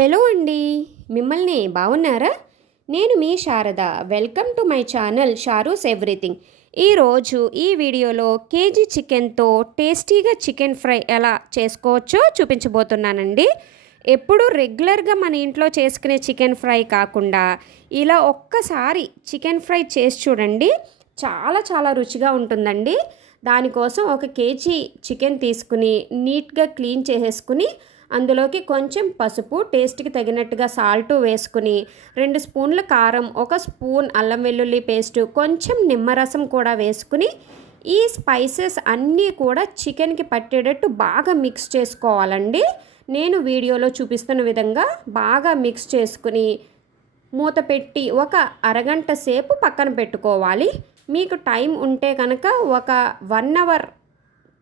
Hello అండి మిమ్మల్ని బాగున్నారా నేను మీ Sharada. Welcome to my channel Sharu's everything. ఈరోజు ఈ వీడియోలో కేజీ చికెన్తో టేస్టీగా చికెన్ ఫ్రై ఎలా చేసుకోవచ్చో చూపించబోతున్నానండి. ఎప్పుడు రెగ్యులర్గా మన ఇంట్లో చేసుకునే చికెన్ ఫ్రై కాకుండా ఇలా ఒక్కసారి చికెన్ ఫ్రై చేసి చూడండి చాలా చాలా రుచిగా ఉంటుందండి. దానికోసం ఒక కేజీ చికెన్ తీసుకుని నీట్గా క్లీన్ చేసేసుకుని అందులోకి కొంచెం పసుపు టేస్ట్కి తగినట్టుగా సాల్ట్ వేసుకుని రెండు స్పూన్ల కారం ఒక స్పూన్ అల్లం వెల్లుల్లి పేస్ట్ కొంచెం నిమ్మరసం కూడా వేసుకుని ఈ స్పైసెస్ అన్నీ కూడా చికెన్కి పట్టేటట్టు బాగా మిక్స్ చేసుకోవాలండి. నేను వీడియోలో చూపిస్తున్న విధంగా బాగా మిక్స్ చేసుకుని మూత పెట్టి ఒక అరగంట సేపు పక్కన పెట్టుకోవాలి. మీకు టైం ఉంటే కనుక ఒక వన్ అవర్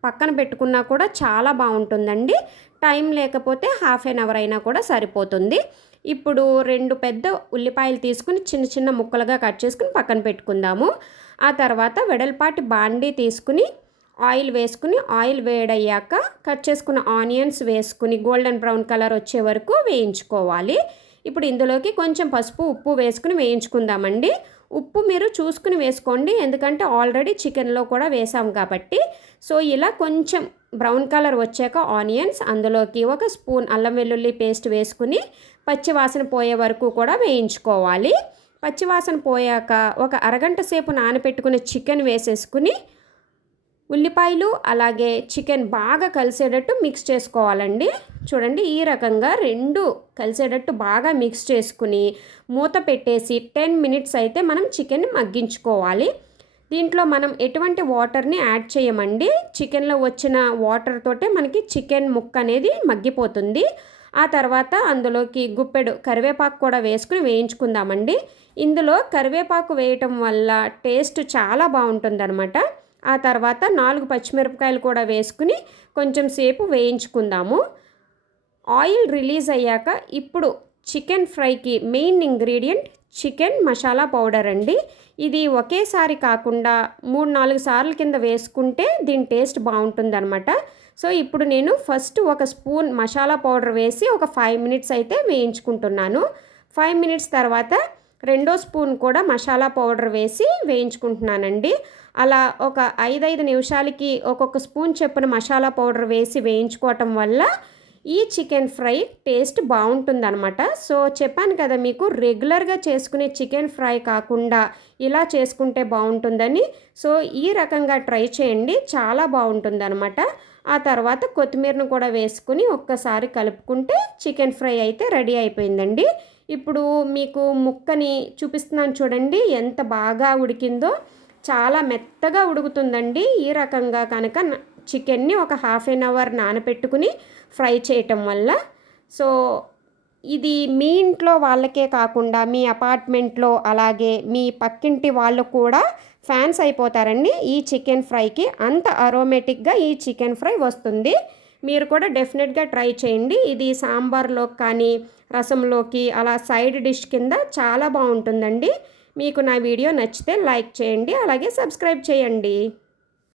పక్కన పెట్టుకున్నా కూడా చాలా బాగుంటుందండి. టైం లేకపోతే హాఫ్ ఎన్ అవర్ అయినా కూడా సరిపోతుంది. ఇప్పుడు రెండు పెద్ద ఉల్లిపాయలు తీసుకుని చిన్న చిన్న ముక్కలుగా కట్ చేసుకుని పక్కన పెట్టుకుందాము. ఆ తర్వాత వెడల్పాటి బాండీ తీసుకుని ఆయిల్ వేసుకుని ఆయిల్ వేడయ్యాక కట్ చేసుకున్న ఆనియన్స్ వేసుకుని గోల్డెన్ బ్రౌన్ కలర్ వచ్చే వరకు వేయించుకోవాలి. ఇప్పుడు ఇందులోకి కొంచెం పసుపు ఉప్పు వేసుకుని వేయించుకుందామండి. ఉప్పు మీరు చూసుకుని వేసుకోండి. ఎందుకంటే ఆల్రెడీ చికెన్లో కూడా వేసాం కాబట్టి సో ఇలా కొంచెం బ్రౌన్ కలర్ వచ్చాక ఆనియన్స్ అందులోకి ఒక స్పూన్ అల్లం వెల్లుల్లి పేస్ట్ వేసుకుని పచ్చివాసన పోయే వరకు కూడా వేయించుకోవాలి. పచ్చివాసన పోయాక ఒక అరగంట సేపు నానబెట్టుకున్న చికెన్ వేసేసుకుని ఉల్లిపాయలు అలాగే చికెన్ బాగా కలిసేటట్టు మిక్స్ చేసుకోవాలండి. చూడండి ఈ రకంగా రెండు కలిసేటట్టు బాగా మిక్స్ చేసుకుని మూత పెట్టేసి టెన్ మినిట్స్ అయితే మనం చికెన్ మగ్గించుకోవాలి. దీంట్లో మనం ఎటువంటి వాటర్ని యాడ్ చేయమండి? చికెన్లో వచ్చిన వాటర్ తోటే మనకి చికెన్ ముక్క అనేది మగ్గిపోతుంది. ఆ తర్వాత అందులోకి గుప్పెడు కరివేపాకు కూడా వేసుకుని వేయించుకుందామండి. ఇందులో కరివేపాకు వేయటం వల్ల టేస్ట్ చాలా బాగుంటుందన్నమాట. ఆ తర్వాత నాలుగు పచ్చిమిరపకాయలు కూడా వేసుకుని కొంచెం సేపు వేయించుకుందాము. ఆయిల్ రిలీజ్ అయ్యాక ఇప్పుడు చికెన్ ఫ్రైకి main ingredient chicken masala powder అండి. ఇది ఒకేసారి కాకుండా మూడు నాలుగు సార్లు కింద వేసుకుంటే దీని టేస్ట్ బాగుంటుందన్నమాట. సో ఇప్పుడు నేను ఫస్ట్ ఒక స్పూన్ మసాలా పౌడర్ వేసి ఒక ఫైవ్ మినిట్స్ అయితే వేయించుకుంటున్నాను. ఫైవ్ మినిట్స్ తర్వాత రెండో స్పూన్ కూడా మసాలా పౌడర్ వేసి వేయించుకుంటున్నానండి. అలా ఒక ఐదైదు నిమిషాలకి ఒక్కొక్క స్పూన్ చెప్పున మసాలా పౌడర్ వేసి వేయించుకోవటం వల్ల ఈ చికెన్ ఫ్రై టేస్ట్ బాగుంటుందన్నమాట. సో చెప్పాను కదా మీకు రెగ్యులర్గా చేసుకునే చికెన్ ఫ్రై కాకుండా ఇలా చేసుకుంటే బాగుంటుందని. సో ఈ రకంగా ట్రై చేయండి చాలా బాగుంటుందన్నమాట. ఆ తర్వాత కొత్తిమీరను కూడా వేసుకుని ఒక్కసారి కలుపుకుంటే చికెన్ ఫ్రై అయితే రెడీ అయిపోయిందండి. ఇప్పుడు మీకు ముక్కని చూపిస్తున్నాను చూడండి ఎంత బాగా ఉడికిందో. చాలా మెత్తగా ఉడుకుతుందండి ఈ రకంగా కనుక చికెన్ని ఒక హాఫ్ ఎన్ అవర్ నానపెట్టుకుని ఫ్రై చేయటం వల్ల సో ఇది మీ ఇంట్లో వాళ్ళకే కాకుండా మీ అపార్ట్మెంట్లో అలాగే మీ పక్కింటి వాళ్ళు కూడా ఫ్యాన్స్ అయిపోతారండి. ఈ చికెన్ ఫ్రైకి అంత అరోమేటిక్గా ఈ చికెన్ ఫ్రై వస్తుంది. మీరు కూడా డెఫినెట్గా ట్రై చేయండి. ఇది సాంబార్లో కానీ రసంలోకి అలా సైడ్ డిష్ కింద చాలా బాగుంటుందండి. మీకు నా వీడియో నచ్చితే లైక్ చేయండి అలాగే సబ్స్క్రైబ్ చేయండి.